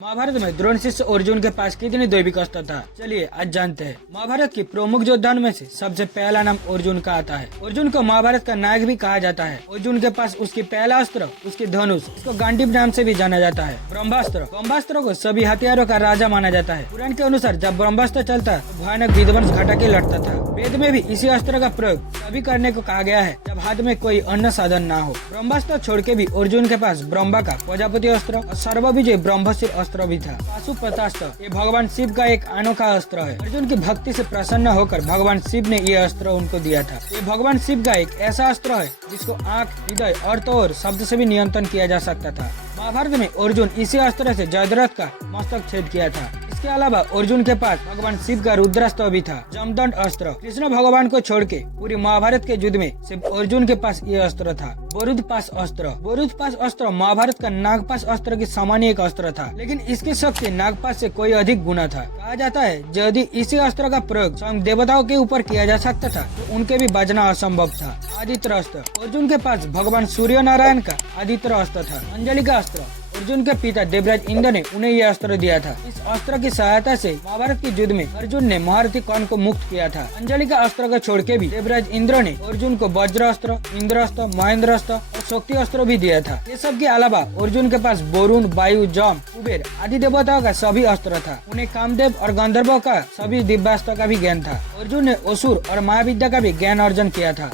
महाभारत में द्रोण शिष्य अर्जुन के पास कितनी दैविक अस्त्र था, चलिए आज जानते हैं। महाभारत की प्रमुख योद्धाओं में से सबसे पहला नाम अर्जुन का आता है। अर्जुन को महाभारत का नायक भी कहा जाता है। अर्जुन के पास उसकी पहला अस्त्र उसकी धनुष, इसको गांडीव नाम से भी जाना जाता है। ब्रह्मास्त्र, ब्रह्मास्त्र को सभी हथियारों का राजा माना जाता है। पुराण के अनुसार जब ब्रह्मास्त्र चलता तो भयानक विध्वंस घटा के लड़ता था। वेद में भी इसी अस्त्र का प्रयोग तभी करने को कहा गया है जब हाथ में कोई अन्य साधन ना हो। ब्रह्मास्त्र छोड़ के भी अर्जुन के पास ब्रह्मा का प्रजापति अस्त्र और सर्वविजय ब्रह्मशिर अस्त्र भी था। पाशुपतास्त्र, ये भगवान शिव का एक अनोखा अस्त्र है। अर्जुन की भक्ति से प्रसन्न होकर भगवान शिव ने ये अस्त्र उनको दिया था। ये भगवान शिव का एक ऐसा अस्त्र है जिसको आँख, हृदय, अर्थ और शब्द से भी नियंत्रण किया जा सकता था। महाभारत में अर्जुन इसी अस्त्र से जयद्रथ का मस्तक छेद किया था। इसके अलावा अर्जुन के पास भगवान शिव का रुद्रास्त्र भी था, जमदंड अस्त्र। कृष्ण भगवान को छोड़ के पूरी महाभारत के युद्ध में सिर्फ अर्जुन के पास ये अस्त्र था। बोरुदपाश अस्त्र, बोरुदपाश अस्त्र महाभारत का नागपाश अस्त्र के समान एक अस्त्र था, लेकिन इसकी शक्ति नागपाश से कोई अधिक गुना था। कहा जाता है यदि इसी अस्त्र का प्रयोग स्वयं देवताओं के ऊपर किया जा सकता था तो उनके भी बचना असंभव था। आदित्य अस्त्र, अर्जुन के पास भगवान सूर्य नारायण का आदित्य अस्त्र था। अंजलि का अस्त्र, अर्जुन के पिता देवराज इंद्र ने उन्हें यह अस्त्र दिया था। इस अस्त्र की सहायता से महाभारत के युद्ध में अर्जुन ने महारथी कर्ण को मुक्त किया था। अंजलि का अस्त्र को छोड़ के भी देवराज इंद्र ने अर्जुन को वज्र अस्त्र, इंद्र अस्त्र, महेंद्र अस्त्र और शक्ति अस्त्र भी दिया था। ये सब के अलावा अर्जुन के पास वरुण, वायु, जम, कुबेर आदि देवताओं का सभी अस्त्र था। उन्हें कामदेव और गंधर्वों का सभी दिव्यास्त्र का भी ज्ञान था। अर्जुन ने असुर और महाविद्या का भी ज्ञान अर्जन किया था।